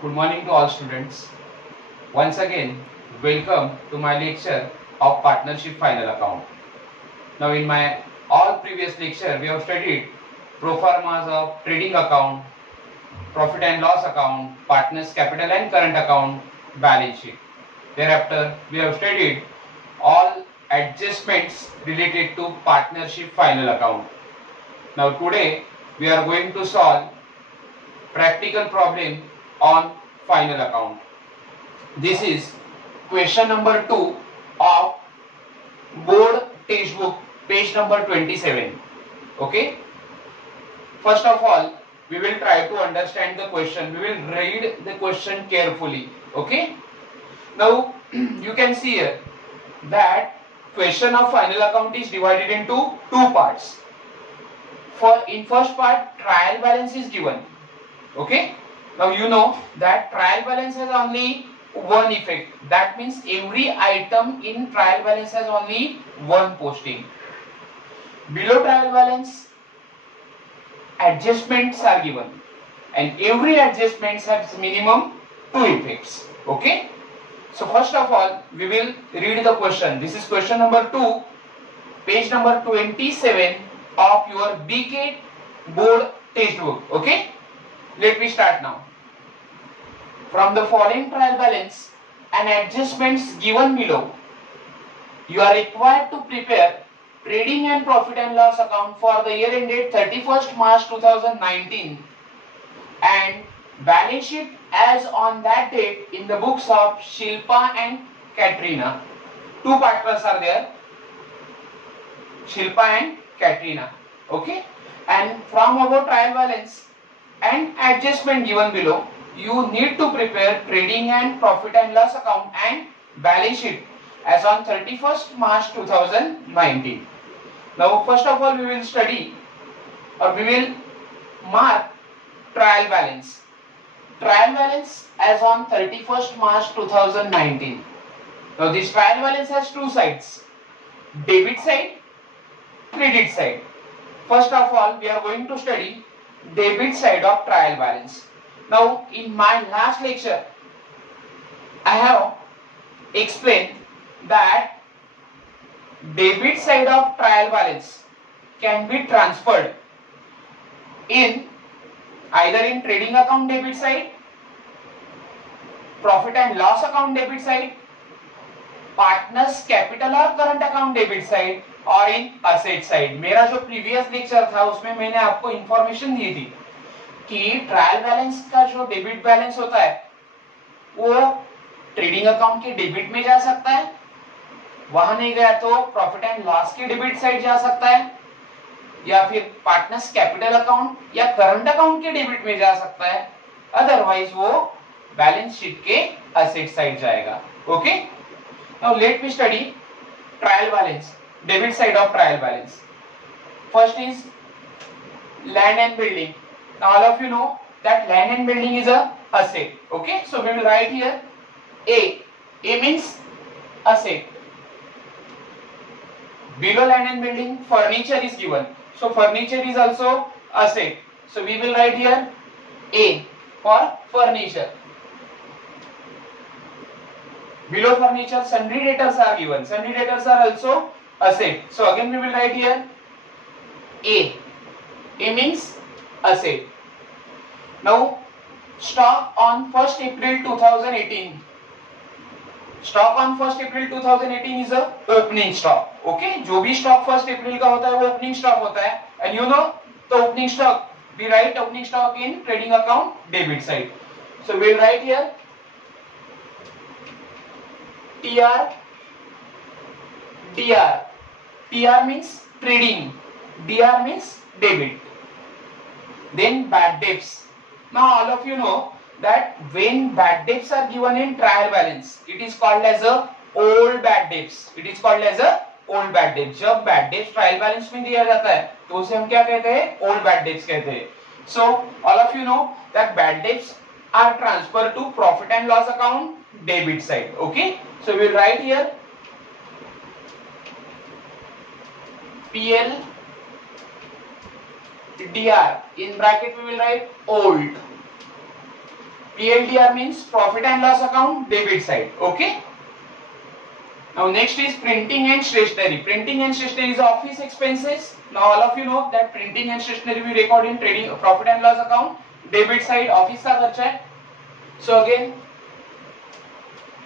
Good morning to all students. Once again, welcome to my lecture of partnership final account. Now in my all previous lecture, we have studied pro formas of trading account, profit and loss account, partners capital and current account, balance sheet. Thereafter, we have studied all adjustments related to partnership final account. Now today, we are going to solve practical problem on final account. This is question number 2 of board textbook, page number 27. Okay. First of all, we will try to understand the question. We will read the question carefully. Okay. Now you can see here that question of final account is divided into two parts. In first part, trial balance is given. Okay. Now you know that trial balance has only one effect. That means every item in trial balance has only one posting. Below trial balance, adjustments are given, and every adjustment has minimum two effects. Okay. So first of all, we will read the question. This is question number 2, page number 27 of your BK board textbook. Okay. Let me start now. From the following trial balance and adjustments given below, you are required to prepare trading and profit and loss account for the year ended 31st March 2019 and balance sheet as on that date in the books of Shilpa and Katrina. Two partners are there, Shilpa and Katrina. Okay. And from above trial balance and adjustment given below, you need to prepare trading and profit and loss account and balance sheet as on 31st March 2019. Now first of all, we will study or we will mark trial balance. Trial balance as on 31st March 2019. Now this trial balance has two sides, debit side, credit side. First of all, we are going to study debit side of trial balance. Now in my last lecture, I have explained that debit side of trial balance can be transferred in either in trading account debit side, profit and loss account debit side, partners capital और current account debit side और इन asset side. मेरा जो previous lecture था उसमें मैंने आपको information दी थी कि ट्रायल बैलेंस का जो डेबिट बैलेंस होता है वो ट्रेडिंग अकाउंट के डेबिट में जा सकता है, वहां नहीं गया तो प्रॉफिट एंड लॉस के डेबिट साइड जा सकता है, या फिर पार्टनर्स कैपिटल अकाउंट या करंट अकाउंट के डेबिट में जा सकता है, अदरवाइज वो बैलेंस शीट के एसेट साइड जाएगा. Okay. Now let me study trial balance, debit side of trial balance. First is land and building. Now all of you know that land and building is a asset. Okay, so we will write here A. A means asset. Below land and building, furniture is given. So furniture is also asset. So we will write here A for furniture. Below furniture, sundry debtors are given. Sundry debtors are also asset. So again we will write here A. A means asset. Now stock on 1st April 2018. Stock on 1st April 2018 is a opening stock. Okay, जो भी stock 1st April का होता है वो opening stock होता है. And you know the opening stock, we write opening stock in trading account debit side. So we will write here TR DR. TR means trading, DR means debit. Then bad debts. Now all of you know that when bad debts are given in trial balance, it is called as a old bad debts. It is called as a old bad debts. जब bad debts trial balance में दिया जाता है तो उसे हम क्या कहते हैं? Old bad debts कहते हैं. So all of you know that bad debts are transferred to profit and loss account debit side. Okay. So we will write here PL DR. In bracket we will write old. PLDR means profit and loss account, debit side. Okay. Now next is printing and stationery. Printing and stationery is office expenses. Now all of you know that printing and stationery we record in trading profit and loss account, debit side office का खर्चा है. So again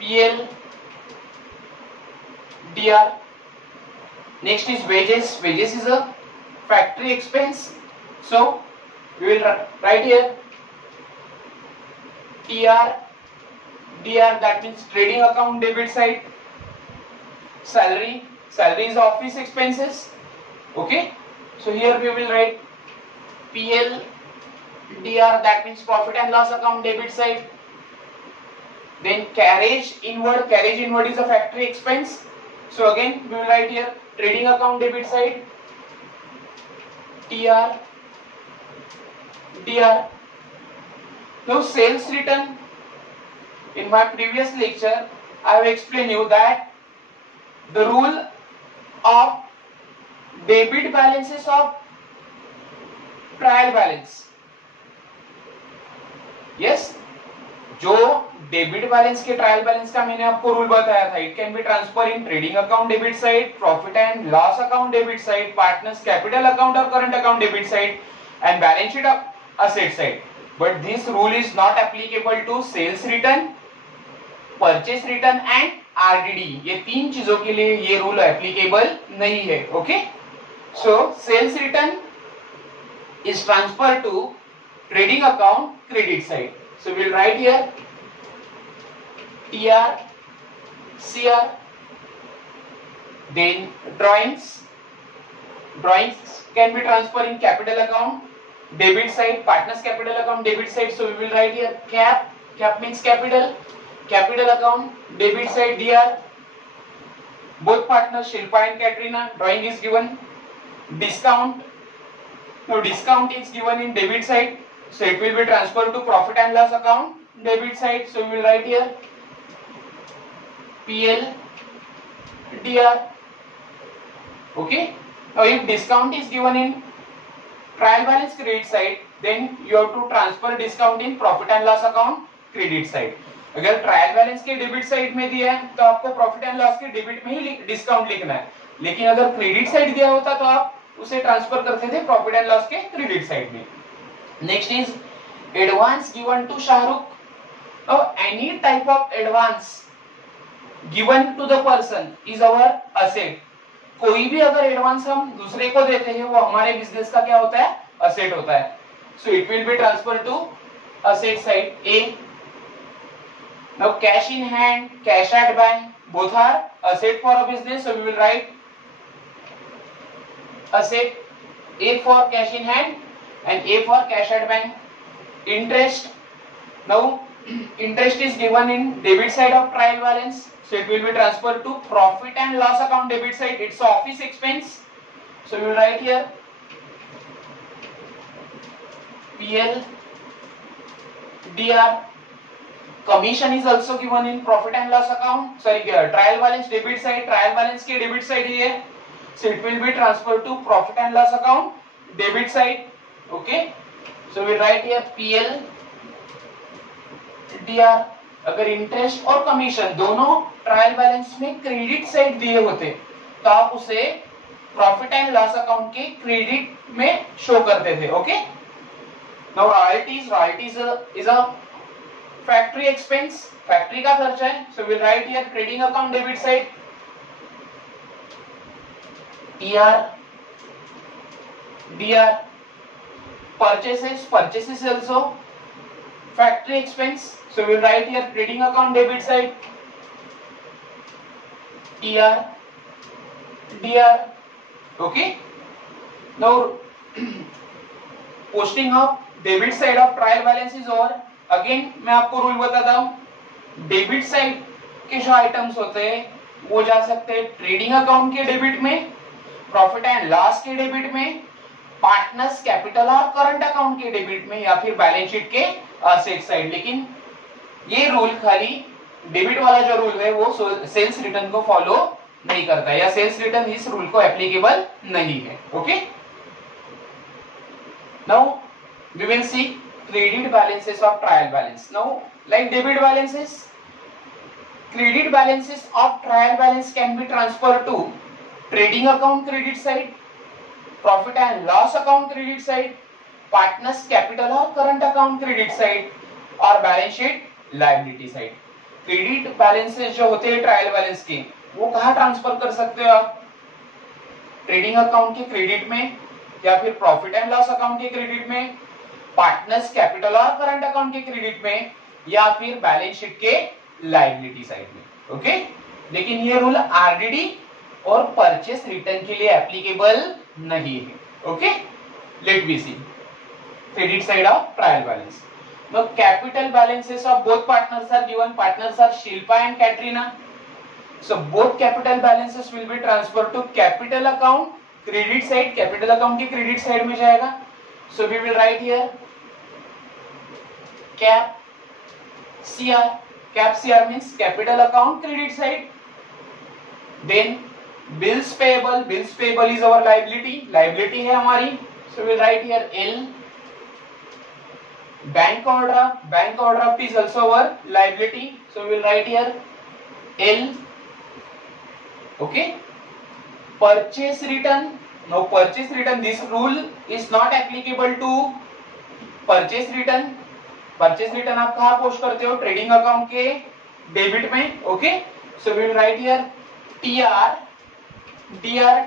PL DR. Next is wages. Wages is a factory expense. So we will write here TR DR, that means trading account, debit side. Salary. Salary is office expenses. Okay. So here we will write PL DR, that means profit and loss account, debit side. Then carriage inward. Carriage inward is a factory expense. So again we will write here trading account, debit side, TR DR. Now sales return. In my previous lecture I have explained you that the rule of debit balances of trial balance. Yes, जो debit balance के trial balance का मैंने आपको rule बताया था. It can be transfer in trading account debit side, profit and loss account debit side, partners capital account और current account debit side and balance sheet asset side. But this rule is not applicable to sales return, purchase return and RDD. ये तीन चीजों के लिए ये rule applicable नहीं है. Okay. So sales return is transfer to trading account credit side. So we'll write here TR, CR. Then drawings. Drawings can be transferred in capital account, debit side, partners capital account, debit side. So we will write here CAP. CAP means capital. Capital account, debit side DR. Both partners, Shilpa and Katrina. Drawing is given. Discount. Now discount is given in debit side. So it will be transferred to profit and loss account, debit side. So we will write here PL DR. Okay. Now if discount is given in trial balance credit side, then you have to transfer discount in profit and loss account credit side. अगर trial balance के debit side में दिया है तो आपको profit and loss के debit में ही discount लिखना है. लेकिन अगर क्रेडिट साइड दिया होता तो आप उसे ट्रांसफर करते थे प्रॉफिट एंड लॉस के क्रेडिट साइड में. Next is advance given to Shahrukh. Now any type of advance given to the person is our asset. कोई भी अगर एडवांस हम दूसरे को देते हैं वो हमारे बिजनेस का क्या होता है, असेट होता है. So it will be transferred to asset side A. Now cash in hand, cash at bank, both are asset for a business. So we will write asset A for cash in hand and A for cash at bank. Interest. Now interest is given in debit side of trial balance, so it will be transferred to profit and loss account debit side. It's office expense, so we will write here PL DR. Commission is also given in profit and loss account, sorry, trial balance debit side. Trial balance के debit side ही है, so it will be transferred to profit and loss account debit side. Okay, so we write here PL DR. अगर interest और commission दोनों trial balance में credit side दिए होते तो आप उसे प्रॉफिट एंड लॉस अकाउंट के क्रेडिट में शो करते थे. Okay. Now royalties is a factory expense. Factory का खर्चा है. So we write here trading account debit side TR DR. Purchases also factory expense. So we will write here trading account debit side TR DR. Okay. Now posting of debit side of trial balance is over. Again मैं आपको rule बताता हूँ. Debit side के जो items होते हैं वो जा सकते हैं ट्रेडिंग अकाउंट के डेबिट में, प्रॉफिट एंड लॉस के डेबिट में, पार्टनर्स कैपिटल और करंट अकाउंट के डेबिट में, या फिर बैलेंस शीट के असेट साइड. लेकिन ये रूल खाली डेबिट वाला जो रूल है वो सेल्स रिटर्न को फॉलो नहीं करता है, या सेल्स रिटर्न इस रूल को एप्लीकेबल नहीं है. Okay. Now we will see credit balances of trial balance. Now like debit balances, credit balances of trial balance can be transferred to trading account credit side, profit and loss account credit side, partners capital or current account credit side, और balance sheet liability side. Credit balances जो होते हैं trial balance के, वो कहाँ transfer कर सकते हो आप? ट्रेडिंग अकाउंट के क्रेडिट में, या फिर प्रॉफिट एंड लॉस अकाउंट के क्रेडिट में, पार्टनर्स कैपिटल और करंट अकाउंट के क्रेडिट में, या फिर बैलेंस शीट के लायबिलिटी साइड में. ओके, लेकिन ये रूल आरडीडी और परचेस रिटर्न के लिए एप्लीकेबल नहीं है. Okay, let we see credit side of trial balance. Now capital balances of both partners are given. Partners are Shilpa and Katrina. So both capital balances will be transferred to capital account credit side. Capital account की credit side में जाएगा. So we will write here cap CR. Cap CR means capital account credit side. Then bills payable. Bills payable is our liability. Liability है हमारी. So we will write here L. Bank overdraft is also our liability, so we will write here L. Okay, purchase return. Now purchase return, this rule is not applicable to purchase return. Purchase return आप कहाँ post करते हो? Trading account के debit में. Okay, so we will write here TR,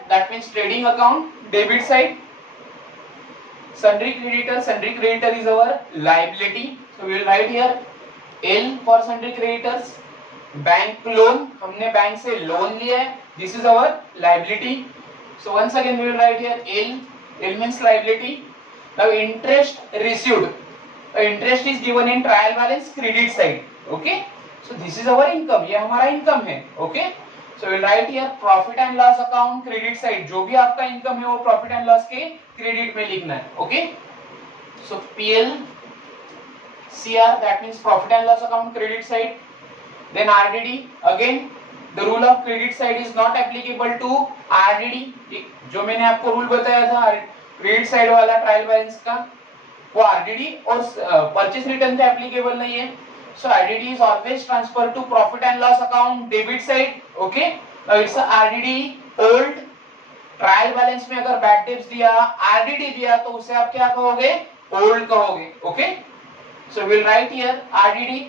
that means trading account debit side. Sundry creditor is our liability, so we will write here L for sundry creditors. Bank loan, हमने bank से loan लिया है, this is our liability. So once again we will write here L means liability. Now interest received, interest is given in trial balance credit side. Okay, so this is our income, ये हमारा income है. Okay, so we will write here profit and loss account credit side. जो भी आपका income है वो profit and loss के credit में लिखना है. Okay, so PL CR, that means profit and loss account credit side. Then RDD, again the rule of credit side is not applicable to RDD. जो मैंने आपको रूल बताया था क्रेडिट साइड वाला ट्रायल बैलेंस का, वो RDD और purchase return पे एप्लीकेबल नहीं है. So RDD is always transferred to profit and loss account debit side. Okay, now it's a RDD old. Trial balance में अगर बैड डेब्ट्स दिया, आरडीडी दिया, तो उसे आप क्या कहोगे? ओल्ड कहोगे. Okay, so will write here RDD.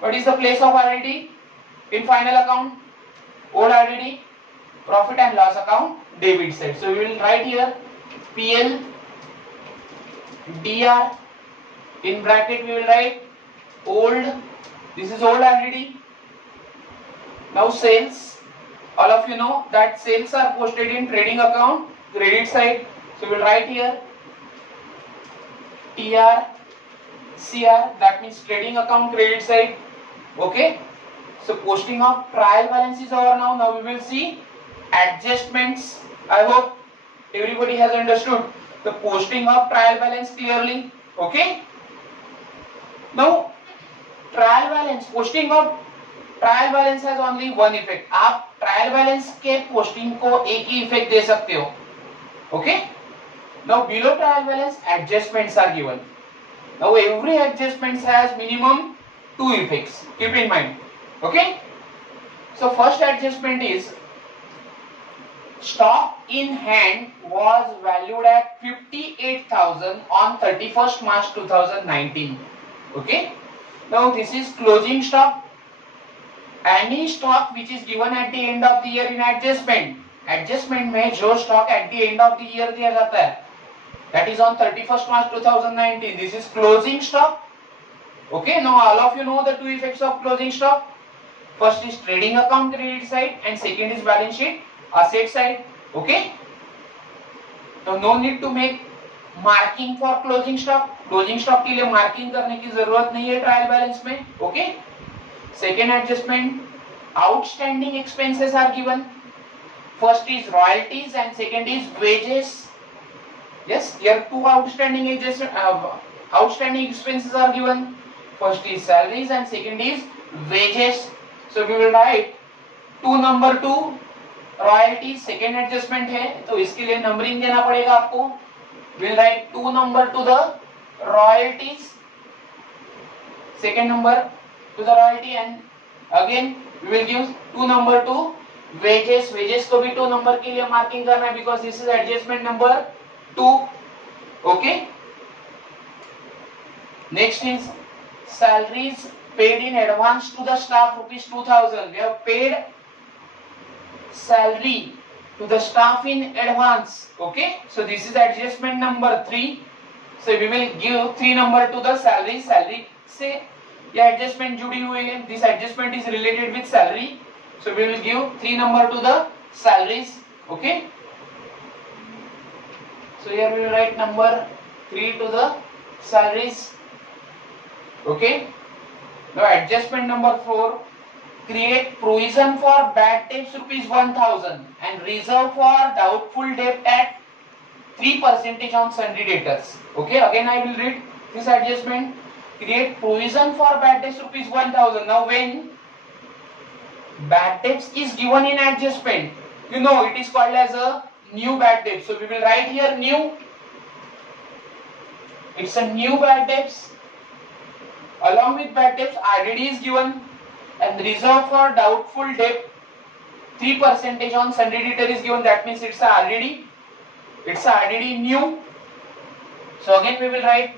What is the place of RDD in final account? Old RDD, profit and loss account debit side. So we will write here PL DR, in bracket we will write old, this is old RDD. Now sales, all of you know that sales are posted in trading account credit side, so we will write here TR CR, that means trading account credit side. Okay, so posting of trial balance is over. Now we will see adjustments. I hope everybody has understood the posting of trial balance clearly. Okay, now trial balance, posting of trial balance has only one effect. आप trial balance के posting को एक ही effect दे सकते हो. Okay, now below trial balance adjustments are given. Now every adjustments has minimum two effects, keep in mind. Okay, so first adjustment is stock in hand was valued at 58,000 on 31st March 2019. Okay, now this is closing stock. Any stock which is given at the end of the year in adjustment, adjustment में जो stock at the end of the year दिया जाता है, that is on 31st March 2019, this is closing stock. Okay, now all of you know the two effects of closing stock. First is trading account credit side and second is balance sheet asset side. Okay, so no need to make marking for closing stock. Closing stock के लिए marking करने की जरूरत नहीं है trial balance में. Okay, second adjustment, outstanding expenses are given. First is royalties and second is wages. Yes, here two outstanding expenses are given. First is salaries and second is wages. So we will write 2 number 2 royalties, second adjustment है, तो इसके लिए numbering देना पड़ेगा आपको. We will write 2 number to the royalties second number to the royalty, and again we will give 2 number to wages. wages को भी 2 number के लिए मार्किंग करना है because this is adjustment number 2. okay, next is salaries paid in advance to the staff rupees 2000. we have paid salary to the staff in advance. okay, so this is adjustment number 3. so we will give 3 number to the salary. salary से ये adjustment जुड़ी हुई है. this adjustment is related with salary, so we will give 3 number to the salaries. okay, so here we will write number 3 to the salaries. okay, now adjustment number 4, create provision for bad debts rupees 1000 and reserve for doubtful debt at 3% on sundry debtors. okay, again I will read this adjustment. create provision for bad debts rupees 1000. now when bad debts is given in adjustment, you know it is called as a new bad debt, so we will write here new. it's a new bad debts. along with bad debts IDD is given and reserve for doubtful debt 3% on sundry debtor is given. that means it's a RDD. it's a RDD new. so again we will write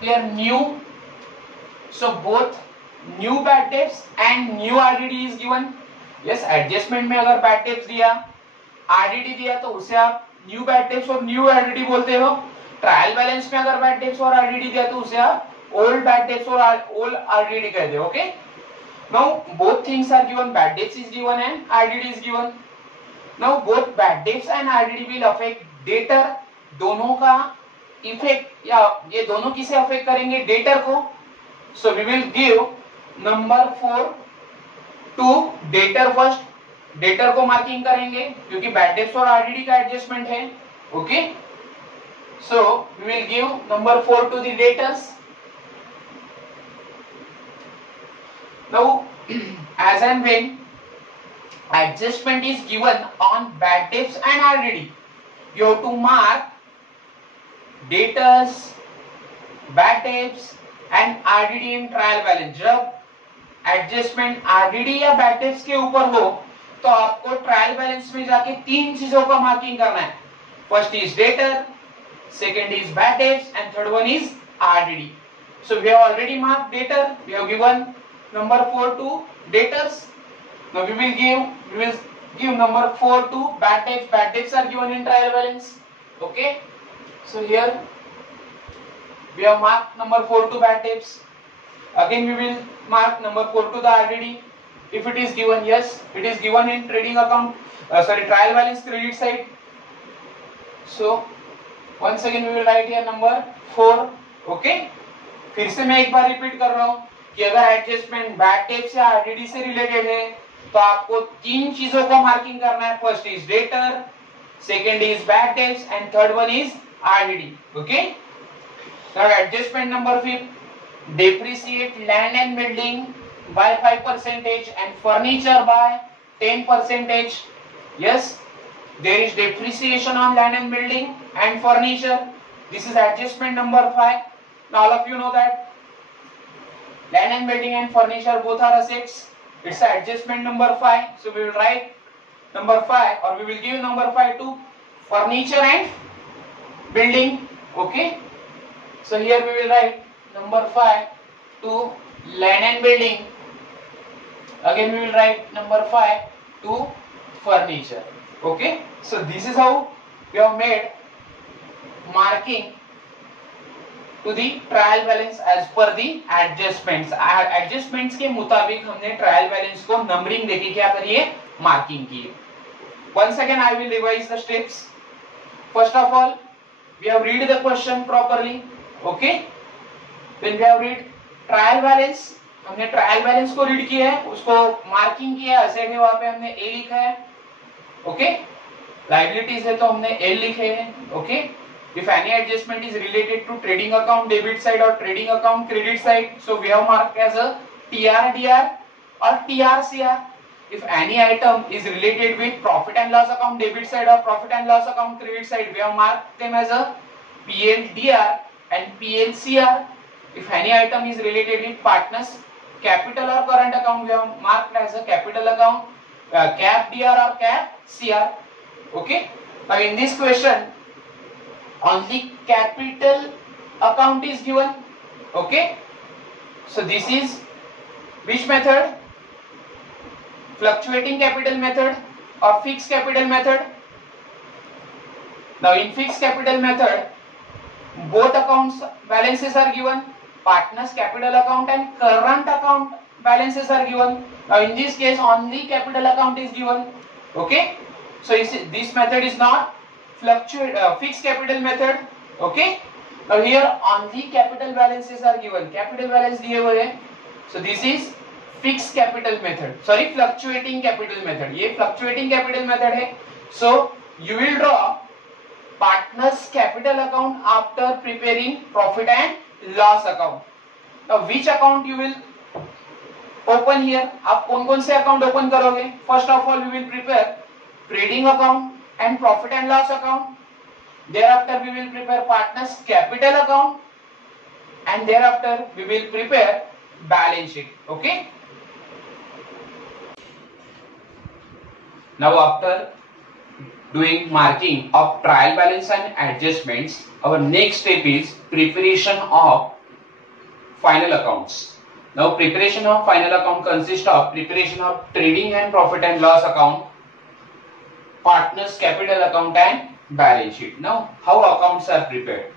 here new. so both new bad debts and new RDD is given. yes, adjustment में अगर bad debts दिया, RDD दिया तो उसे आप new bad debts और new RDD बोलते हो. ट्रायल बैलेंस में अगर bad debts और RDD दिया तो उसे आप old bad debts और old RDD कहते हो. okay, now both things are given. bad debts is given and RDD is given. now both bad debts and RDD will affect debtor. दोनों का इफेक्ट या ये दोनों किसे अफेक्ट करेंगे? डेटर को. so we will give number 4 to debtor first. Debtor को marking करेंगे क्योंकि बैड डेट्स और आरडीडी का एडजस्टमेंट है. Okay, so we will give number 4 to the debtors. now as and when adjustment is given on bad debts and RDD, you have to mark debtors, bad debts and RDD in trial balance. जब adjustment RDD या bad debts के ऊपर हो तो आपको trial balance में जाके 3 चीजों का मार्किंग करना है. First is debtor, second is bad debts and third one is RDD. so we have already marked debtor. we have given number 4 to debtors. now we will give number 4 to bad debts. bad debts are given in trial balance. okay, so here we have marked number 4 to bad debts. again we will mark number 4 to the RDD. if it is given, yes, it is given in trading account, trial balance credit side. so once again we will write here number 4. okay, फिर से मैं एक बार repeat कर रहा हूं कि अगर adjustment bad debts या आरडीडी से रिलेटेड है तो आपको 3 चीजों को मार्किंग करना है. First is debtor, second is bad debts and third one is RDD. okay, now adjustment number 5, depreciate land and building by 5% and furniture by 10%. yes, there is depreciation on land and building and furniture. this is adjustment number 5. now all of you know that land and building and furniture both are assets. it's adjustment number 5. so we will write number 5 or we will give number 5 to furniture and building. okay, so here we will write number 5 to land and building. again we will write number 5 to furniture. okay, so this is how we have made marking to the trial balance as per the adjustments. adjustments के मुताबिक हमने trial balance को numbering देके क्या करिए, marking की. once again I will revise the steps. first of all we have read the question properly. okay, then we have read trial balance. हमने trial balance को रीड किया है, उसको मार्किंग किया है. एसेट है वहां पे हमने ए लिखा है. ओके, लायबिलिटीज है तो हमने एल लिखे हैं. Okay, if any adjustment is related to trading account debit side और trading account credit side, so we have marked as a TRDR और TRCR. if any item is related with profit and loss account debit side or profit and loss account credit side, we have marked them as a PLDR and PLCR. if any item is related with partners capital or current account, we have marked as a capital account, cap dr or cap cr. Okay, now in this question only capital account is given. Okay, so this is which method? Fluctuating capital method or fixed capital method? Now in fixed capital method, both accounts balances are given, partners capital account and current account balances are given. Now in this case only capital account is given. Okay, so you see, this method is not fixed capital method. Okay, now here only capital balances are given, capital balance दिए हुए हैं. So this is fixed capital method, sorry fluctuating capital method. ये fluctuating capital method है. So you will draw partners capital account after preparing profit and loss account. Now which account you will open here? आप कौन कौन से account open करोगे? First of all we will prepare trading account and profit and loss account. Thereafter we will prepare partners capital account and thereafter we will prepare balance sheet. Okay. Now after doing marking of trial balance and adjustments, our next step is preparation of final accounts. Now preparation of final account consists of preparation of trading and profit and loss account, partners capital account and balance sheet. Now how accounts are prepared?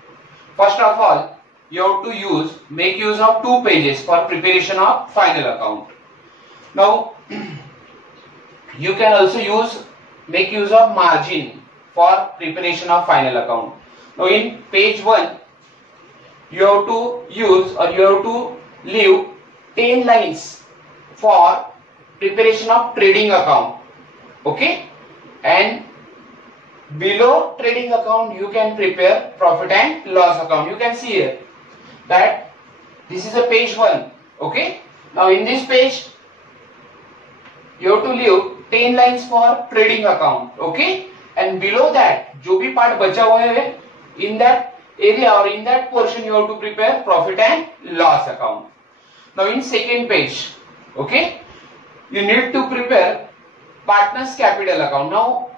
First of all you have to make use of 2 pages for preparation of final account. Now you can also make use of margin for preparation of final account. Now in page 1 you have to leave 10 lines for preparation of trading account. Okay, and below trading account you can prepare profit and loss account. You can see here that this is a page 1. Okay, now in this page you have to leave 10 lines for trading account. Okay, and below that जो भी part बचा हुआ है in that area or in that portion you have to prepare profit and loss account. Now in second page, okay, you need to prepare partners capital account. Now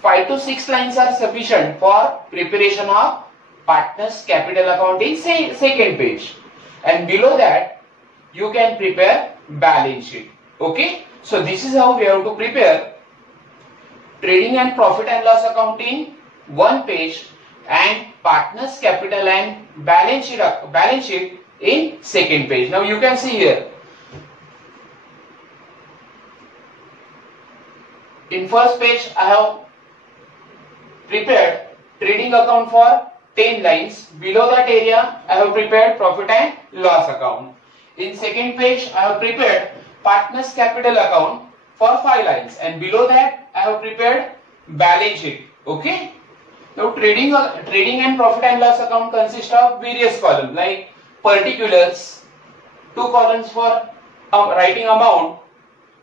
5 to 6 lines are sufficient for preparation of partners capital account in second page, and below that you can prepare balance sheet. Okay, so this is how we have to prepare trading and profit and loss account in one page and partners capital and balance sheet in second page. Now you can see here in first page I have prepared trading account for 10 lines. Below that area I have prepared profit and loss account. In second page I have prepared partners capital account for 5 lines, and below that I have prepared balance sheet. Okay, now trading and profit and loss account consists of various columns like particulars, 2 columns for writing amount.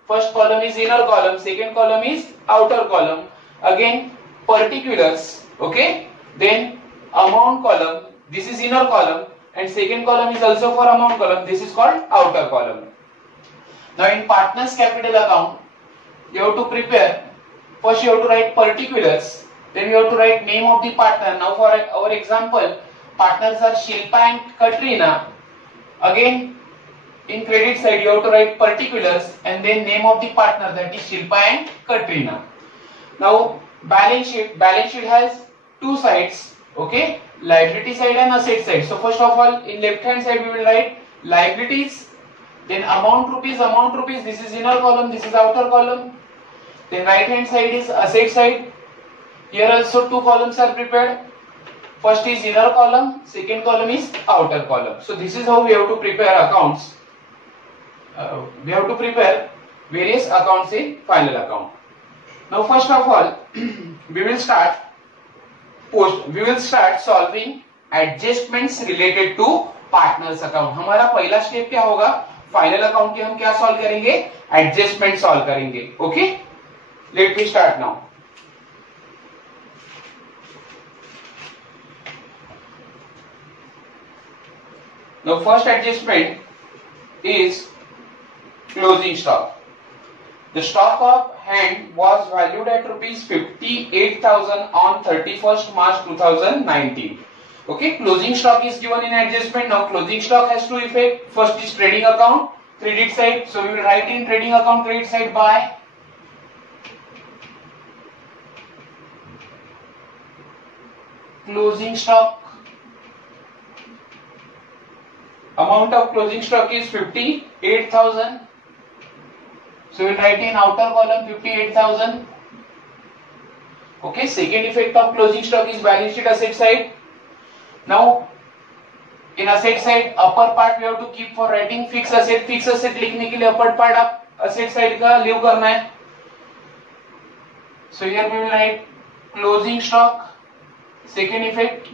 First column is inner column, second column is outer column. Again particulars, okay, then amount column, this is inner column, and second column is also for amount column, this is called outer column. Now in partners capital account you have to prepare, first you have to write particulars, then you have to write name of the partner. Now for our example partners are Shilpa and Katrina. Again in credit side you have to write particulars and then name of the partner, that is Shilpa and Katrina. Now balance sheet has 2 sides, okay, liability side and asset side. So first of all in left hand side we will write liabilities, then amount rupees, this is inner column, this is outer column. Then right hand side is asset side. Here also 2 columns are prepared. First is inner column, second column is outer column. So this is how we have to prepare accounts. We have to prepare various accounts in final account. Now first of all we will start solving adjustments related to partners account. हमारा पहला step क्या होगा? Final account के हम क्या solve करेंगे? Adjustment solve करेंगे. Okay, let me start now. Now first adjustment is closing stock. The stock of hand was valued at rupees 58,000 on 31st March 2019. Okay, closing stock is given in adjustment. Now closing stock has two effects. First is trading account, credit side. So we will write in trading account credit side by closing stock. Amount of closing stock is 58,000. So we will write in outer column 58,000. Okay, second effect of closing stock is balance sheet asset side. Now in asset side upper part we have to keep for writing fixed asset. Fixed asset लिखने के लिए upper part आप asset side का leave करना है. So here we will write closing stock. Second effect,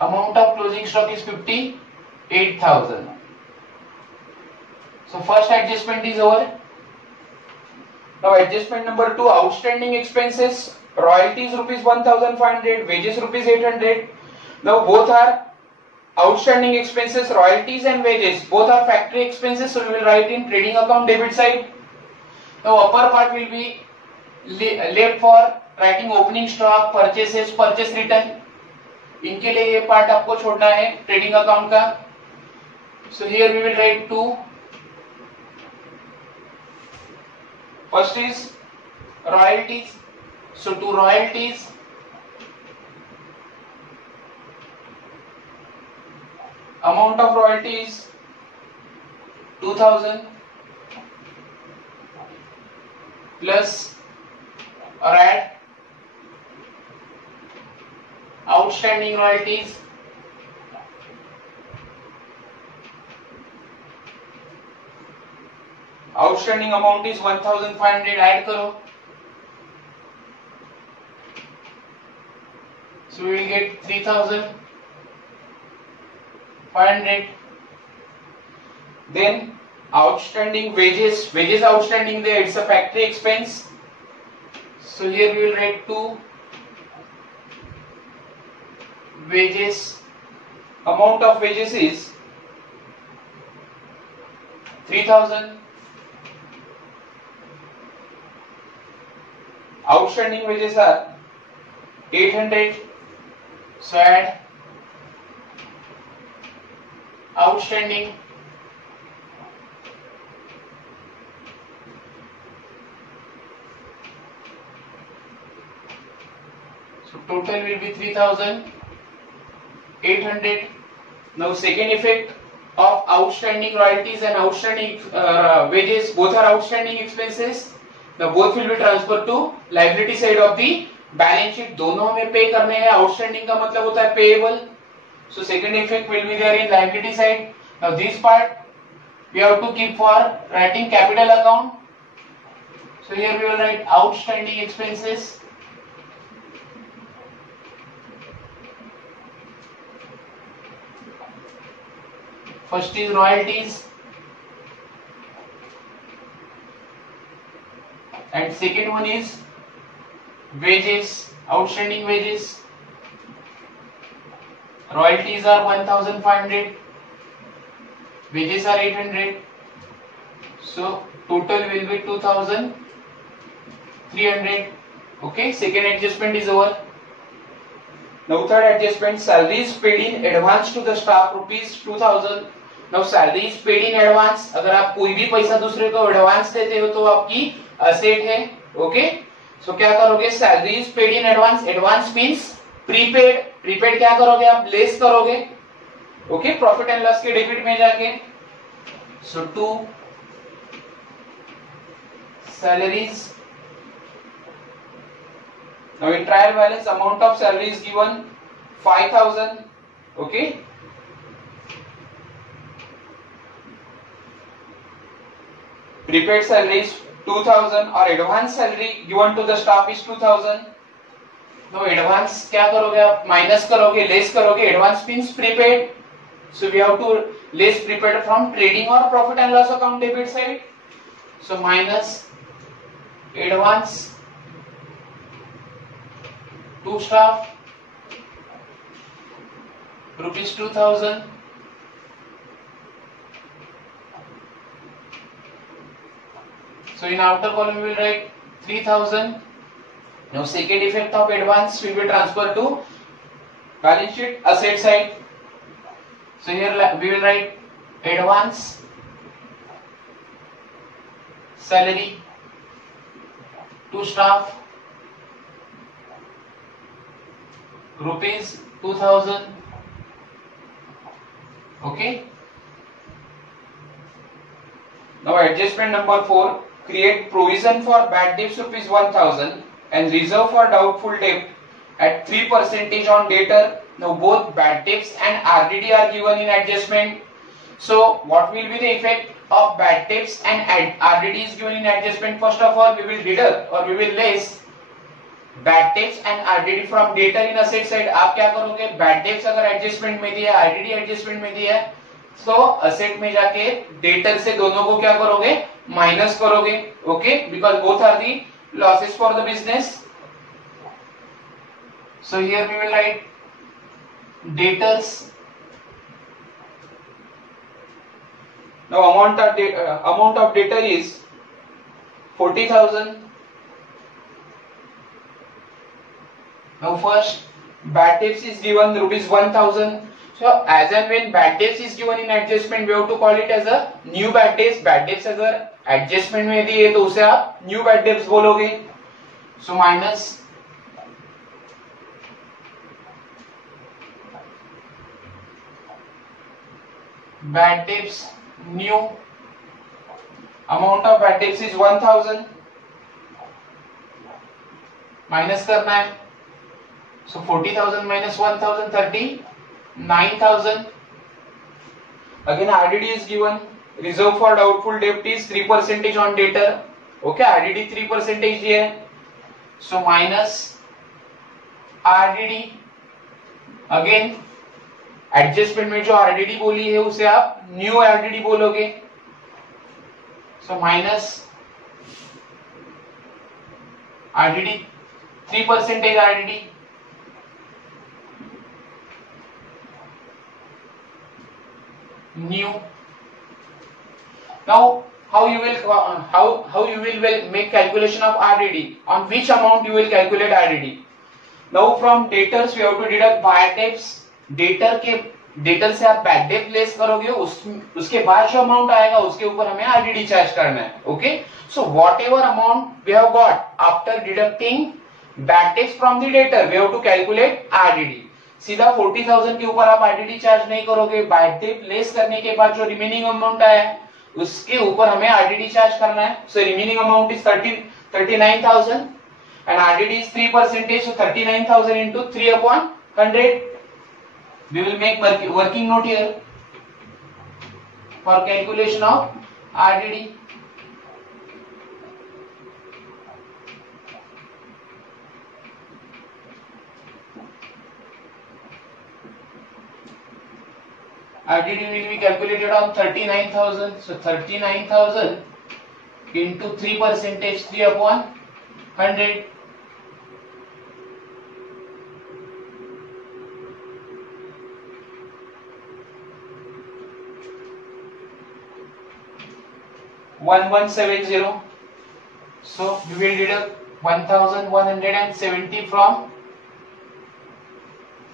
amount of closing stock is 58,000. So first adjustment is over. Now adjustment number 2, outstanding expenses. Royalties rupees 1,500, wages rupees 800. Now both are outstanding expenses, royalties and wages. Both are factory expenses. So we will write in trading account debit side. Now upper part will be left for writing opening stock, purchases, purchase return. इनके लिए ये part आपको छोड़ना है trading account का. So here we will write two. First is royalties. So to royalties, amount of royalties 2,000 plus or add outstanding royalties outstanding amount is 1,500 add करो. So we will get 3,500. Then outstanding wages outstanding there, it's a factory expense. So here we will write 2 wages. Amount of wages is 3,000. Outstanding wages are 800. So add outstanding. So total will be 3,800. Now second effect of outstanding royalties and outstanding wages, both are outstanding expenses. Now both will be transferred to liability side of the balance sheet. दोनों में पे करने हैं. Outstanding का मतलब होता है payable. So second effect will be there in liability side. Now this part we have to keep for writing capital account. So here we will write outstanding expenses. First is royalties and second one is wages, outstanding wages. Royalties are 1,500, wages are 800. So total will be 2,300. Okay, second adjustment is over. Now third adjustment, salaries paid in advance to the staff rupees 2,000. Now salary is paid in advance. अगर आप कोई भी पैसा दूसरे को advance देते हो तो आपकी असेट है. ओके, सो क्या करोगे? Salary is paid in advance. Advance means prepaid. Prepaid क्या करोगे? आप लेस करोगे. ओके, प्रॉफिट एंड लॉस के डेबिट में जाके. सो to salaries. Now in trial balance, amount of salary is given 5,000. Okay. Prepaid salary is 2,000 or advance salary given to the staff is 2,000. Now advance क्या करोगे? आप minus करोगे, less करोगे. Advance means prepaid. So we have to less prepaid from trading or profit and loss account debit side. So minus advance to staff. rupees 2000. So in outer column we will write 3000. Now second effect of advance will be transferred to balance sheet asset side. So here we will write advance salary to staff rupees 2000. Okay. Now adjustment number 4, create provision for bad debts rupees 1000 and reserve for doubtful debt at 3% on debtor. Now both bad debts and RDD are given in adjustment. So what will be the effect of bad debts and RDD is given in adjustment? First of all, we will deduct or we will less bad debts and RDD from debtor in asset side. आप क्या करोगे, bad debts अगर adjustment में दिया है, RDD adjustment में दिया है, तो असेट में जाके डेटर से दोनों को क्या करोगे, माइनस करोगे. Okay, because both are the losses for the business. So here we will write debtors. Now amount of debtor is 40,000. Now first bad debts is given rupees 1000. So as and when bad debts is given in adjustment, we have to call it as a new bad debts. Bad debts अगर adjustment में दिए तो उसे आप new bad debts बोलोगे. So minus bad debts new. Amount of bad debts is 1000. Minus करना है. So 40,000 minus 1,000, 39,000. Again RDD is given. Reserve for doubtful debt is 3% on debtor. Okay, RDD 3% दिया है. So minus RDD. Again adjustment में जो RDD बोली है उसे आप न्यू आरडीडी बोलोगे. So minus RDD 3% RDD. New. Now how you will make calculation of RDD, on which amount you will calculate RDD. Now from debtors we have to deduct bad debts. Debtor से आप bad debt less करोगे, उसके बाद जो amount आएगा उसके ऊपर हमें आरडीडी चार्ज करना है. Okay, so what amount we have got after deducting bad debts from the debtor, we have to calculate RDD. सीधा 40,000 के ऊपर आप आरडीडी चार्ज नहीं करोगे. बैड डेट लेस करने के बाद जो रिमेनिंग अमाउंट आया है उसके ऊपर हमें आरडीडी चार्ज करना है. So remaining amount is 39,000 and RDD is 3%. So 39,000 into 3/100. We will make working note here for calculation of RDD. RDD will be calculated on 39,000. So 39,000 into 3%, 3/100. 1170. So we will deduct 1170 from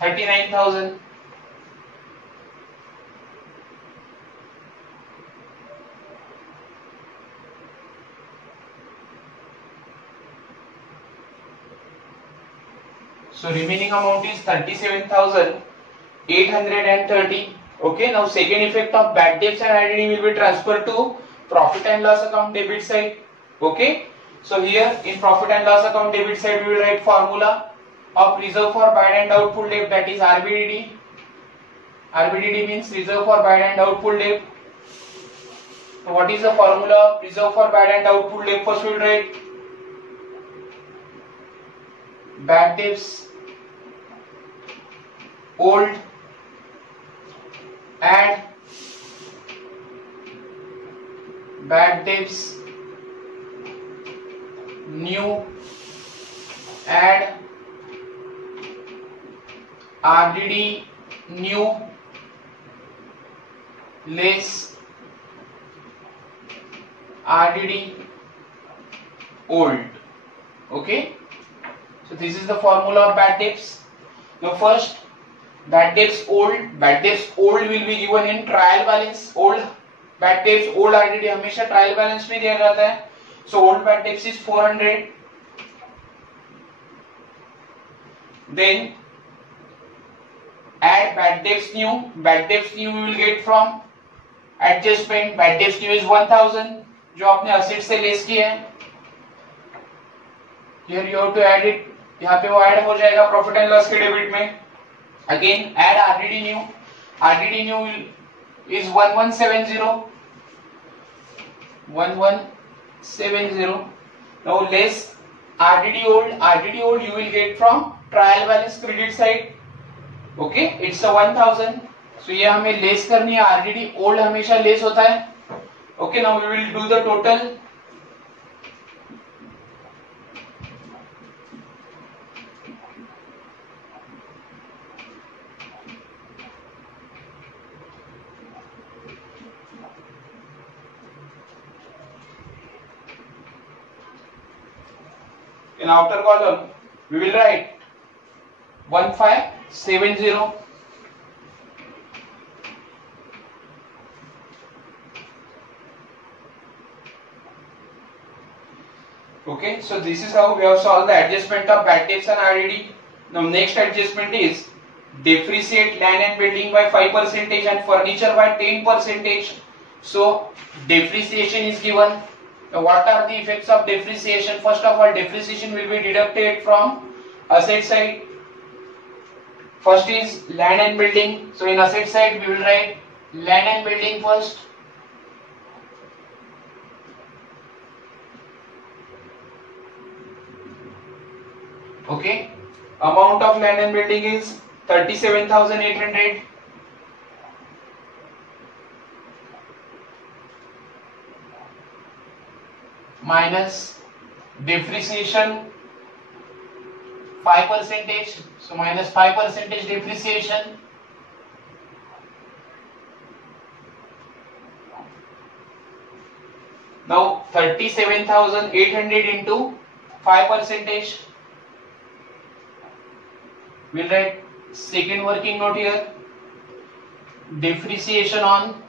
39,000. So remaining amount is 37,830. Okay, now second effect of bad debts and RDD will be transferred to profit and loss account debit side. Okay, so here in profit and loss account debit side we will write formula of reserve for bad and doubtful debt, that is RBDD. RBDD means reserve for bad and doubtful debt. So what is the formula of reserve for bad and doubtful debt? First we will write bad debts old and bad debts new, add RDD new less RDD old. Okay, so this is the formula of bad debts. Now first, bad debts old will be given in trial balance. Old bad debts old RDD हमेशा trial balance में दिया जाता है. So old bad debts is 400. Then add bad debts new. Bad debts new we will get from adjustment. Bad debts new is 1000 जो आपने asset से less किया है. Here you have to add it. यहाँ पे वो ऐड हो जाएगा प्रॉफिट एंड लॉस के डेबिट में. Again add RDD new. RDD new is 1170. 1170. Now less RDD old. RDD old you will get from trial balance credit side. Okay, it's 1000. सो ये हमें less करनी है. RDD ओल्ड हमेशा less होता है. Okay, now we will do the total. In outer column we will write 1570. Okay, so this is how we have solved the adjustment of bad debts and RDD. Now next adjustment is depreciate land and building by 5% and furniture by 10%. So depreciation is given. Now what are the effects of depreciation? First of all, depreciation will be deducted from asset side. First is land and building. So in asset side we will write land and building first. Okay, amount of land and building is 37,800. Minus depreciation 5%. So minus 5% depreciation. Now 37,800 into 5%. We'll write second working note here. Depreciation on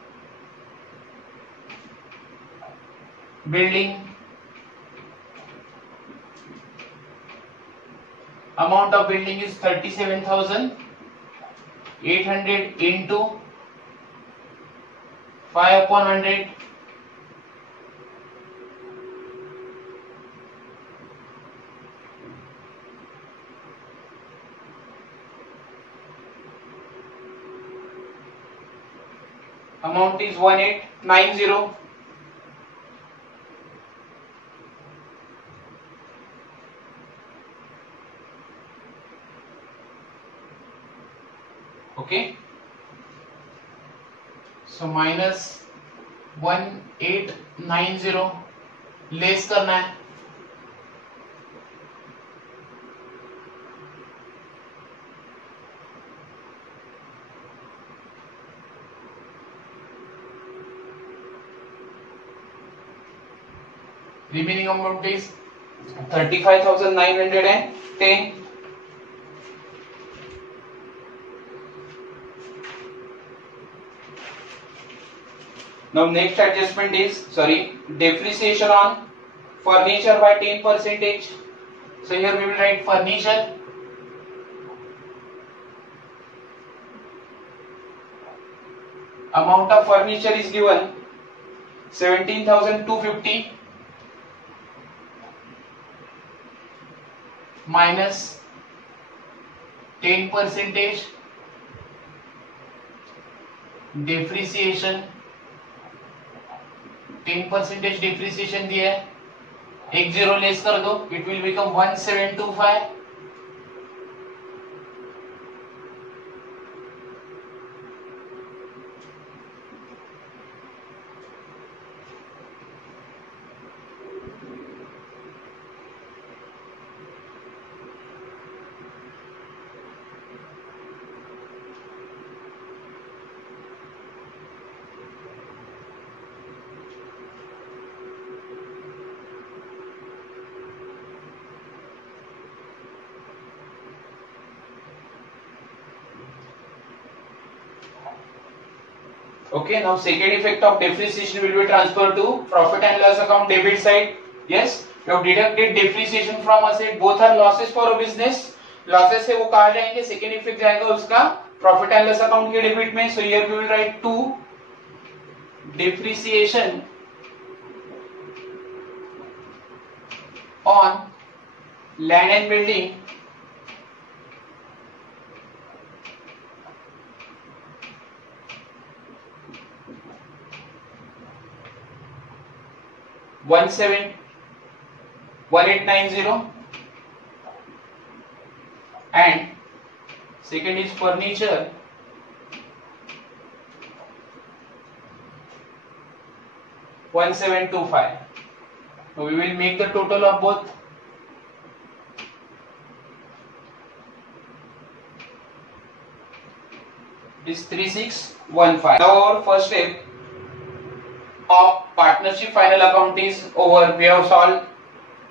building. Amount of building is 37,800 into 5/100. Amount is 1890. Okay, so minus 1890 less करना है. Remaining amount is 35,910. Now next adjustment is depreciation on furniture by 10%. So here we will write furniture. Amount of furniture is given 17,250 minus 10% depreciation. 10% depreciation दिया है. एक zero less कर दो, it will become 1725. Okay, now second effect of depreciation will be transferred to profit and loss account debit side. Yes, you have deducted depreciation from asset. Both are losses for a business. Losses है वो कहाँ जाएंगे? Second effect जाएगा उसका profit and loss account के debit में. So here we will write 2 depreciation on land and building (1890) and second is furniture (1725). So we will make the total of both. Is 3615. Now our first step of partnership final account is over. We have solved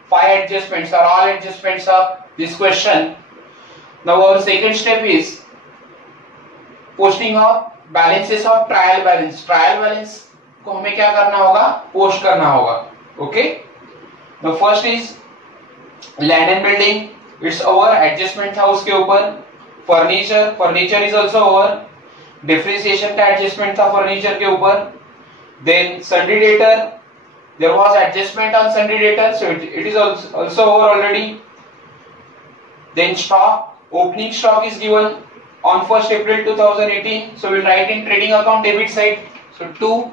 5 adjustments or all adjustments of this question. Now our second step is posting of balances of trial balance. Trial balance को हमें क्या करना होगा? Post करना होगा. Okay. The first is land and building. It's over. Adjustment था उसके ऊपर. Furniture is also over. Depreciation का adjustment था furniture के ऊपर. Then sundry debtor, there was adjustment on sundry debtor, so it is also over already. Then stock, opening stock is given on 1st April 2018, so we will write in trading account debit side. So 2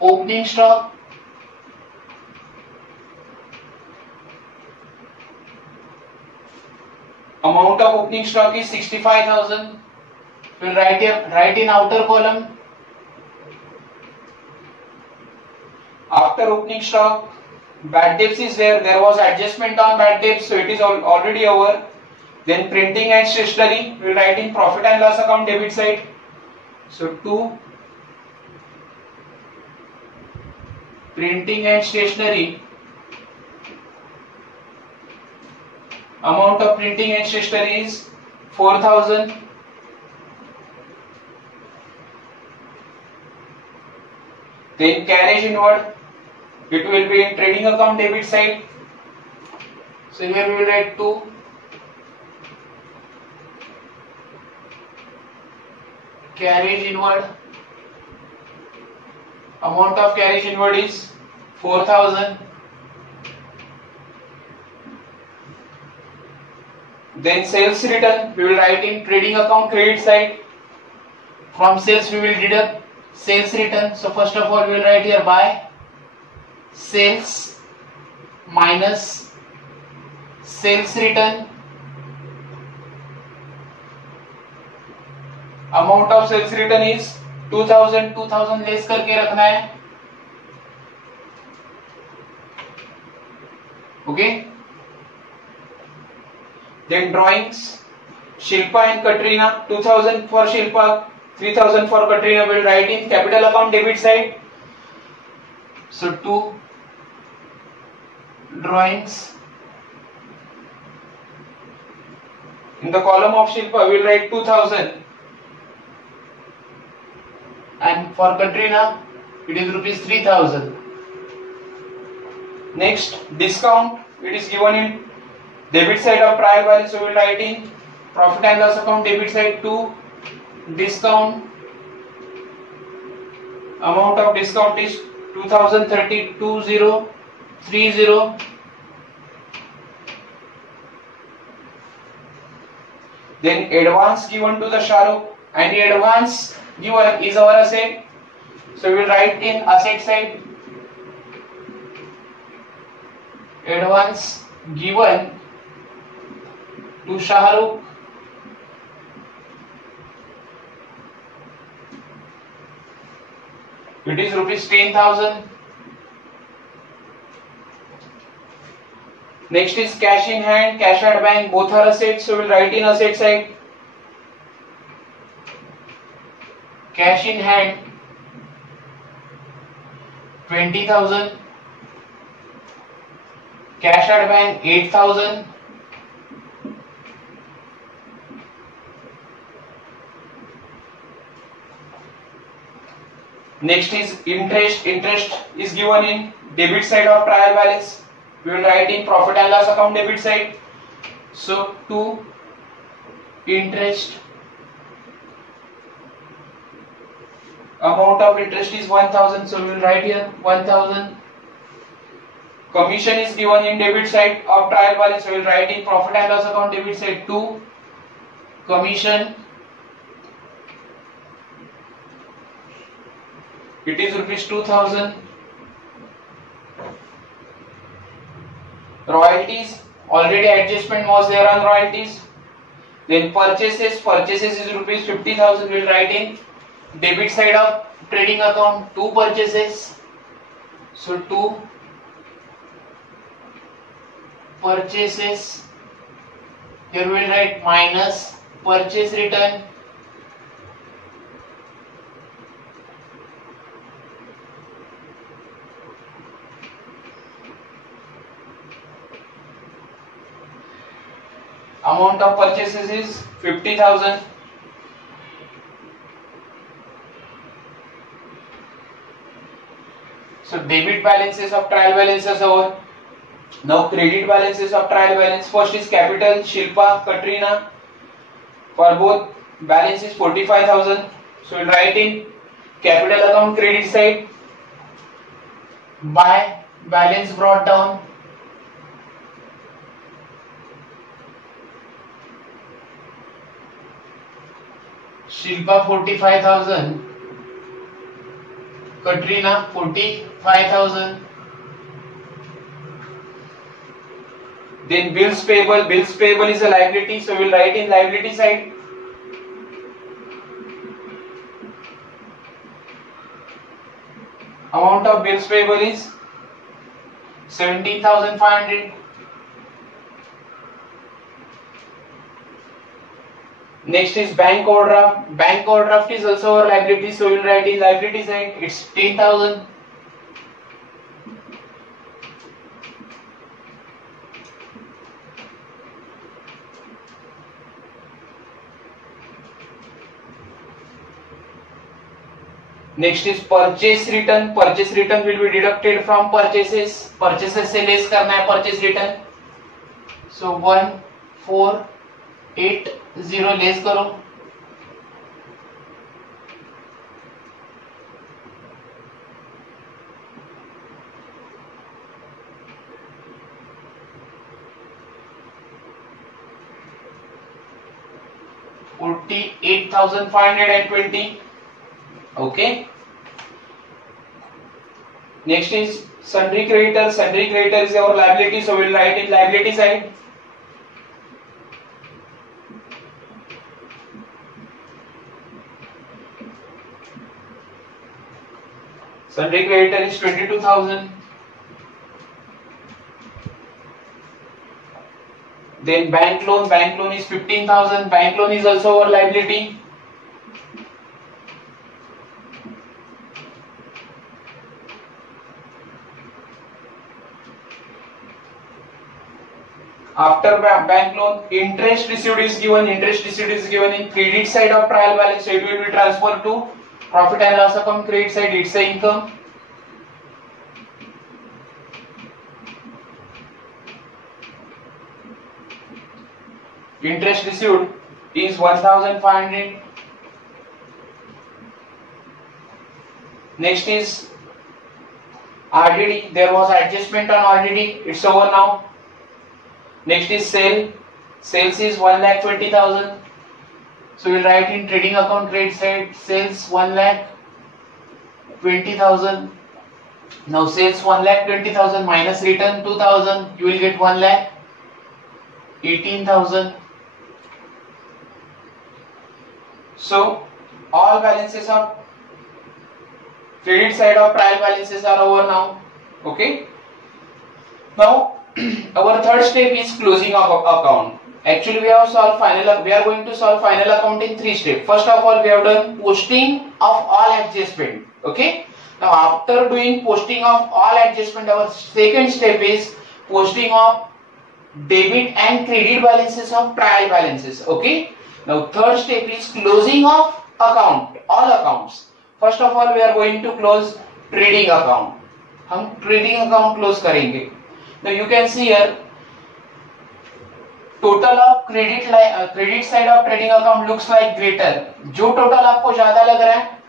opening stock, amount of opening stock is 65,000. We will write in outer column. After opening stock, bad debts is there. There was adjustment on bad debts, so it is already over. Then printing and stationery, we will write in profit and loss account debit side. So 2 printing and stationery. Amount of printing and stationery is 4,000. Then carriage inward. It will be in trading account debit side. So here we will write 2 carriage inward. Amount of carriage inward is 4,000. Then sales return, we will write in trading account credit side. From sales we will deduct sales return. So first of all we will write here by sales minus sales return. Amount of sales return is 2000 less करके रखना है. Okay. Then drawings, Shilpa and Katrina, 2000 for Shilpa, 3000 for Katrina. Will write in capital account debit side. So 2 drawings. In the column of Shilpa, we will write 2000. And for Katrina, it is rupees 3000. Next, discount. It is given in debit side of prior balance. So we will write in profit and loss account debit side 2 discount. Amount of discount is 2030 2030. Then advance given to the Shahrukh. Any advance given is our asset. So we will write in asset side. Advance given to Shahrukh. It is rupees 10,000. Next is cash in hand, cash at bank. Both are assets, so we will write in asset side. Cash in hand 20,000. Cash at bank 8,000. Next is interest. Interest is given in debit side of trial balance. We will write in profit and loss account debit side. So 2 interest, amount of interest is 1000, so we will write here 1000. Commission is given in debit side of trial balance, so we will write in profit and loss account debit side 2 commission, it is rupees 2000. Royalties, already adjustment was there on royalties. Then purchases is rupees 50,000. We will write in debit side of trading account 2 purchases, so 2 purchases. Here we will write minus purchase return. Amount of purchases is 50,000. So debit balances of trial balances over. Now credit balances of trial balance. First is capital, Shilpa, Katrina. For both balance is 45,000. So we will write in capital account credit side by balance brought down. Shilpa 45,000, Katrina 45,000. Then bills payable. Bills payable is a liability, so we will write in liability side. Amount of bills payable is 17,500. Next is bank overdraft. Bank overdraft is also our liability, so we will write in liability side. It's 10,000. Next is purchase return. Purchase return will be deducted from purchases. Purchases से less करना है purchase return. So 1480 less करो. $48,520. Okay. Next is sundry creditor. Sundry creditor is our liability, so we will write in liability side. Sundry creditor is 22,000. Then bank loan. Bank loan is 15,000. Bank loan is also our liability. After bank loan, interest received is given. Interest received is given in credit side of trial balance, so it will be transferred to profit and loss account credit side. It's a income. Interest received is 1,500. Next is RDD. There was adjustment on RDD. It's over now. Next is sale. Sales is 1,20,000. So we will write in trading account credit side sales 1,20,000. Now sales 1,20,000 minus return 2,000. You will get 1,18,000. So all balances of credit side of trial balances are over now. Okay. Now our third step is closing of account. Actually, we are going to solve final account in 3 steps. First of all, we have done posting of all adjustment. Okay. Now, after doing posting of all adjustment, our second step is posting of debit and credit balances of trial balances. Okay. Now, third step is closing of account, all accounts. First of all we are going to close trading account. हम trading account close करेंगे. Now you can see here total of credit side of trading account looks like greater. जो total आपको ज्यादा लग रहा है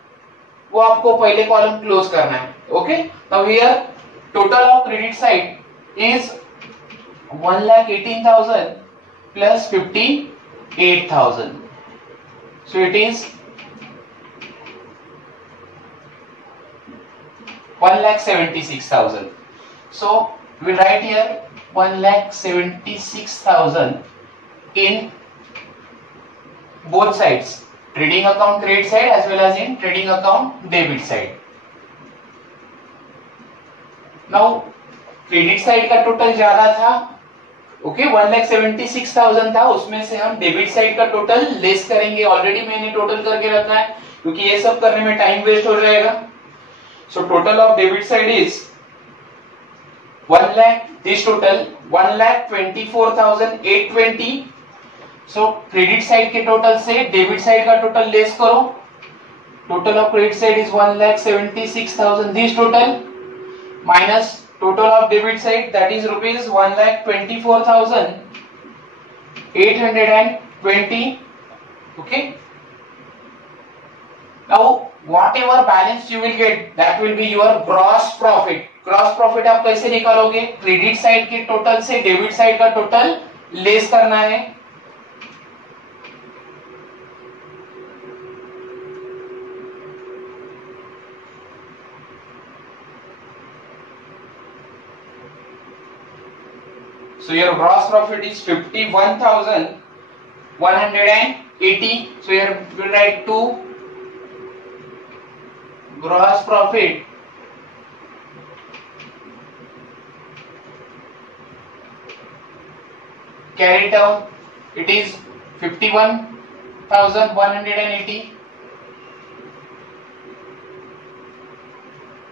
वो आपको पहले कॉलम क्लोज करना है. Okay, now here total of credit side is 1,18,000 plus 58,000. So it is 1,76,000. So we write here 1,76,000 in both sides, trading account credit side as well as in trading account debit side. Now credit side का total ज्यादा था. Okay, 1,76,000 था, उसमें से हम debit side का total less करेंगे. Already मैंने टोटल करके रखा है क्योंकि ये सब करने में टाइम वेस्ट हो जाएगा. So total of debit side is 1 lakh. This total 1,24,820. So credit side के टोटल से डेबिट साइड का टोटल लेस करो. Total of credit side is 1,76,000. This total minus total of debit side, that is rupees 1,24,820. Okay. Now whatever balance you will get, that will be your gross profit. Gross profit आप कैसे निकालोगे? Credit side के total से debit side का total less करना है. So your gross profit is 51,180. So here we write 2 gross profit carry down. It is 51,180.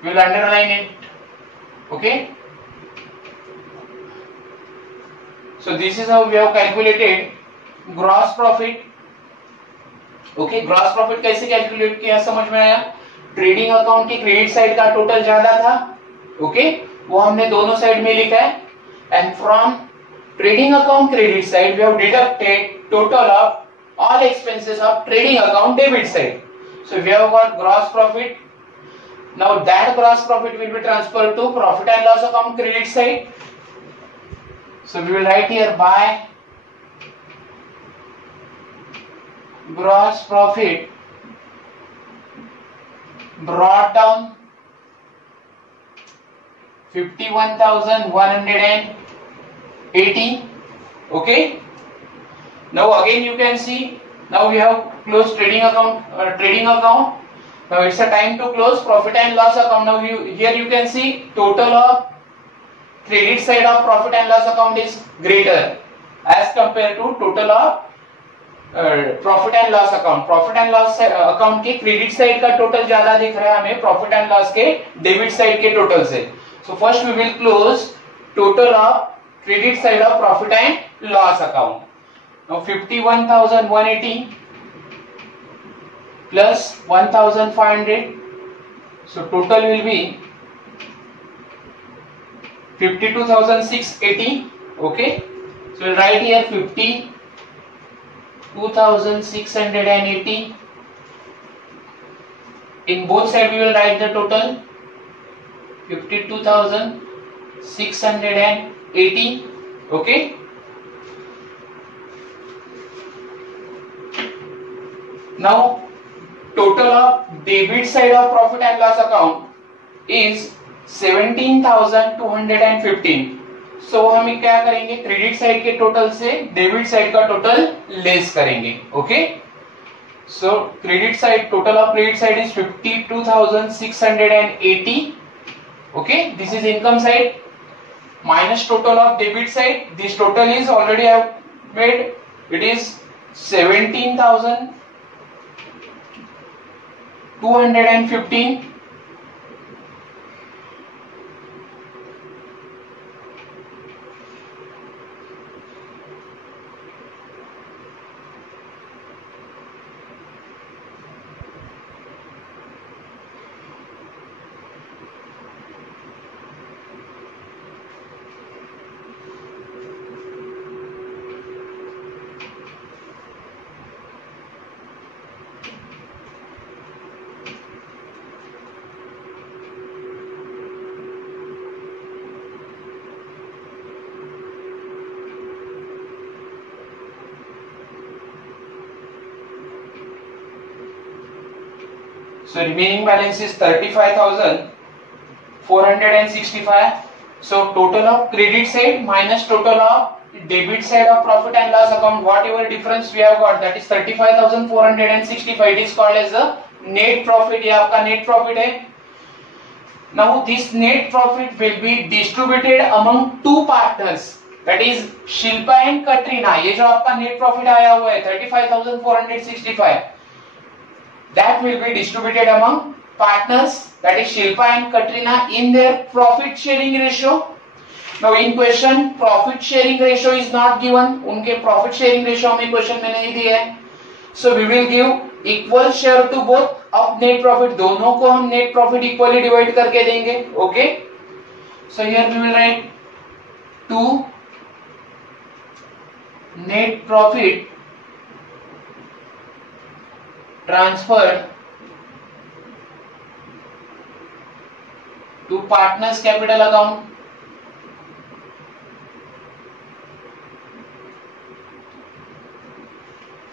We will underline it. Okay. So this is how we have calculated gross profit. Okay, gross profit कैसे calculate किया समझ में आया? Trading account की credit side का total ज्यादा था. Okay, वो हमने दोनों साइड में लिखा है. And from trading account credit side we have deducted total of all expenses of trading account debit side. So we have got gross profit. Now that gross profit will be transferred to profit and loss account credit side. So we will write here by gross profit brought down 51,180. Okay. Now again you can see, now we have closed trading account. Now it's a time to close profit and loss account. Now here you can see total of credit side of profit and loss account is greater as compared to total of profit and loss account. Profit and loss account के credit side का total ज्यादा दिख रहा है हमें profit and loss के debit side के total से. So first we will close total of credit side of profit and loss account. Now 51,180 plus 1,500. So total will be 52,680. Okay, so we'll write here 52,680. In both sides we will write the total 52,680. Okay. Now total of debit side of profit and loss account is 17,215. सो हम क्या करेंगे? Credit side के total से debit side का total less करेंगे. Okay, so credit side total of credit side is 52,680. Okay, this is income side minus total of debit side. This total is already I have made. It is 17,215. So remaining balance is 35,465. So total of credit side minus total of debit side of profit and loss account, whatever difference we have got, that is 35,465. It is called as the net profit. ये आपका net profit है. Now this net profit will be distributed among two partners. That is Shilpa and Katrina. ये जो आपका net profit आया हुआ है 35,465. That will be distributed among partners, that is Shilpa and Katrina, in their profit sharing ratio. Now in question profit sharing ratio is not given. उनके profit sharing ratio हमें question में नहीं दिया है. So we will give equal share to both of net profit. दोनों को हम net profit equally divide करके देंगे. Okay. So here we will write 2 net profit transferred to partners capital account.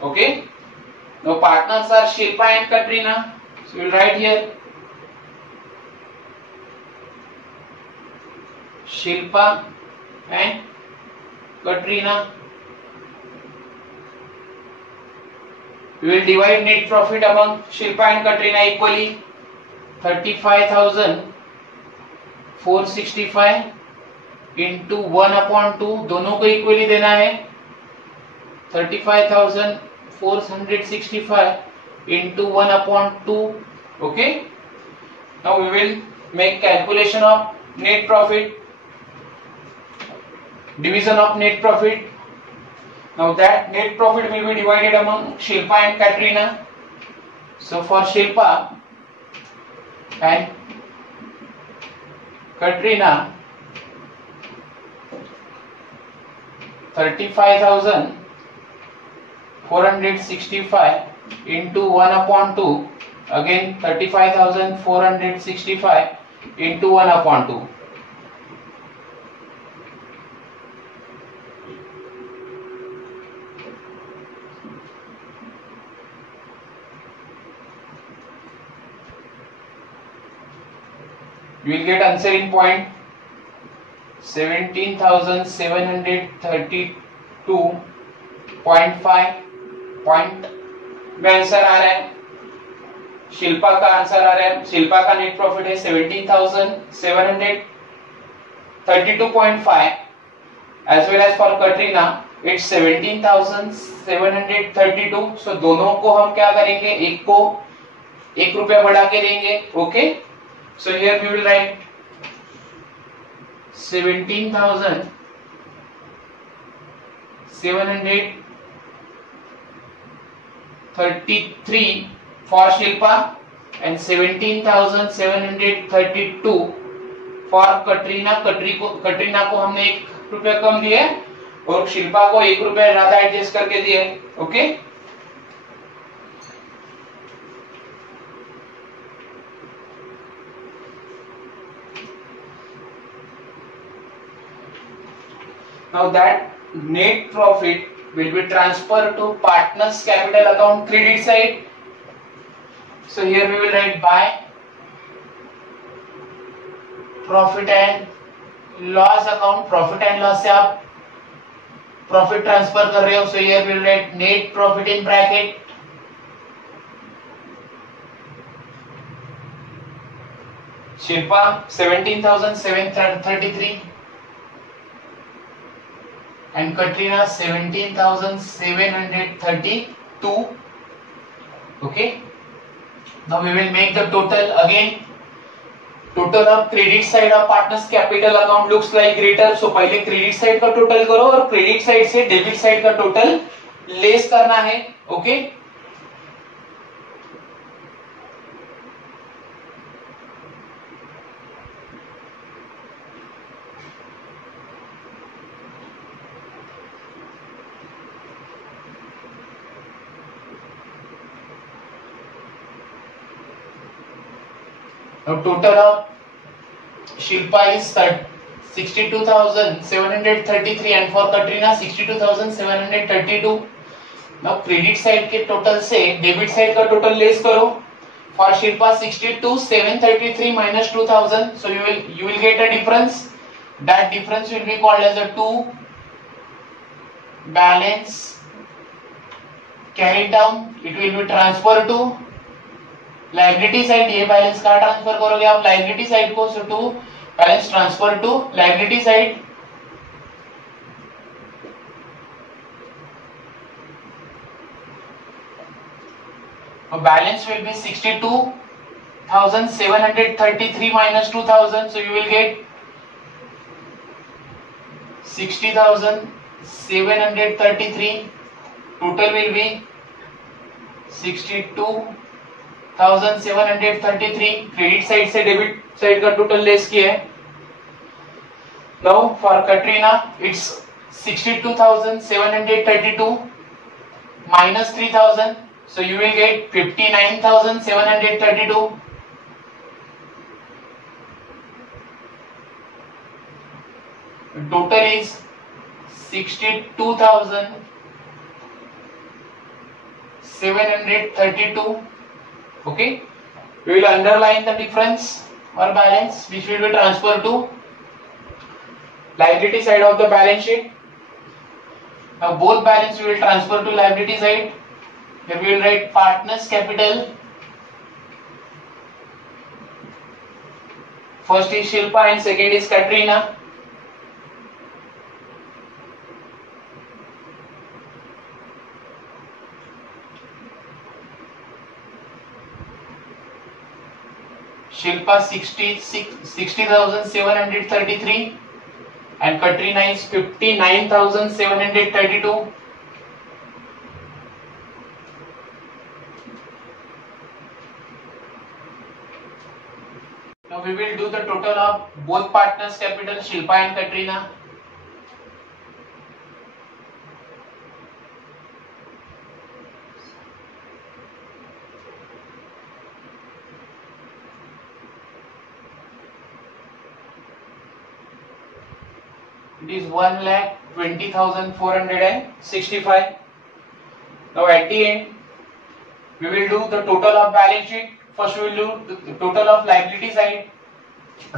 Okay. Now partners are Shilpa and Katrina. So we will write here Shilpa and Katrina. We will divide net profit among Shilpa and Katrina equally. 35,465 into 1/2. दोनों को equally देना है. 35,465 into 1/2. Okay. Now we will make calculation of net profit. Division of net profit. Now that net profit will be divided among Shilpa and Katrina. So for Shilpa and Katrina, 35,465 into 1/2. Again 35,465 into 1/2. You will get answer in point 17,732.5 point में answer आ रहा है. शिल्पा का answer आ रहा है. शिल्पा का net profit है 17,732.5 as well as for Katrina it's 17,732. So दोनों को हम क्या करेंगे, एक को ₹1 बढ़ा के देंगे. Okay. So here we will write 17,733 for Shilpa and 17,732 for Katrina. Katrina को हमने ₹1 कम दिए और शिल्पा को ₹1 ज्यादा एडजस्ट करके दिए. Okay. Now that net profit will be transferred to partners capital account credit side. So here we will write by profit and loss account. Profit and loss से आप profit transfer कर रहे हो. So here we will write net profit in bracket Shilpa 17,733 and Katrina 17,732. Okay. Now we will make the total again. Total of credit side of partners capital account looks like greater. So पहले credit side का total करो और credit side से debit side का total less करना है. Okay. Now total of Shilpa is 62,733 and for Katrina 62,732. Now credit side के total से debit side का total लेस करो. For Shilpa 62,733 minus 2000. So you will get a difference. That difference will be called as the to balance carried down. It will be transferred to liability side. ये balance कहाँ transfer करोगे आप? Liability side को. So to balance transfer to liability side. Balance will be 62,733 minus 2000. So you will get 60,733. Total will be 62,733. Credit side से debit side का total less किया है. Now for Katrina it's 62,732 minus 3,000. So you will get 59,732. Total is 62,732. Okay. We will underline the difference or balance which will be transferred to liability side of the balance sheet. Now both balance we will transfer to liability side. Here we will write partners capital. First is Shilpa and second is Katrina. Shilpa 60,733 and Katrina is 59,732. Now we will do the total of both partners capital Shilpa and Katrina. It is 1,20,465. Now at the end we will do the total of balance sheet. First we will do the total of liability side.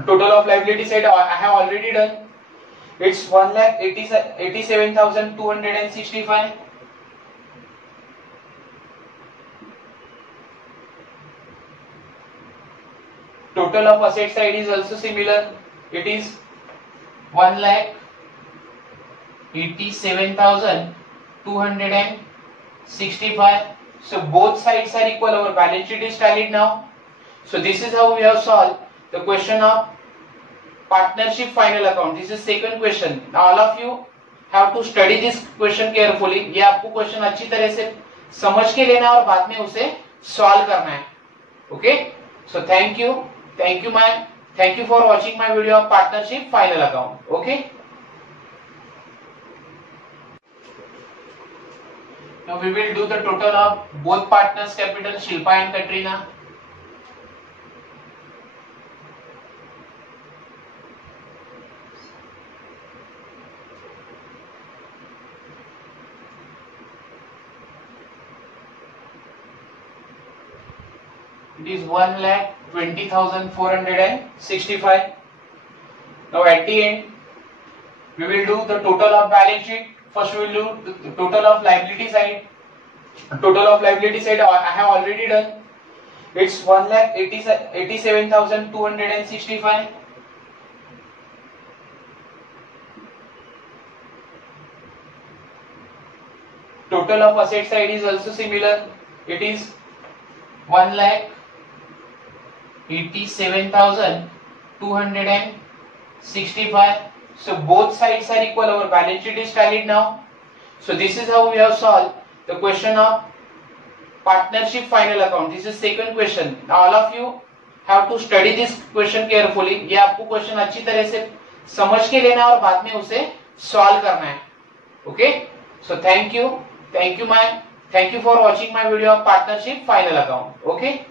Total of liability side I have already done. It's 1,87,265. Total of asset side is also similar. It is 1,87,265. So both sides are equal. Our balance sheet is tallied now. So this is how we have solved the question of partnership final account. This is second question. Now all of you have to study this question carefully. ये आपको question अच्छी तरह से समझ के लेना है और बाद में उसे solve करना है. Okay? So thank you for watching my video of partnership final account. Okay? Now we will do the total of both partners capital Shilpa and Katrina. It is 1,20,465. Now at the end we will do the total of balance sheet. First we will do the total of liability side. Total of liability side I have already done. It's 1,87,265. Total of asset side is also similar. It is 1,87,265. So both sides are equal. Our balance sheet is tallied now. So this is how we have solved the question of partnership final account. This is second question. Now all of you have to study this question carefully. ये आपको question अच्छी तरह से समझ के लेना है और बाद में उसे solve करना है. Okay? So thank you for watching my video of partnership final account. Okay?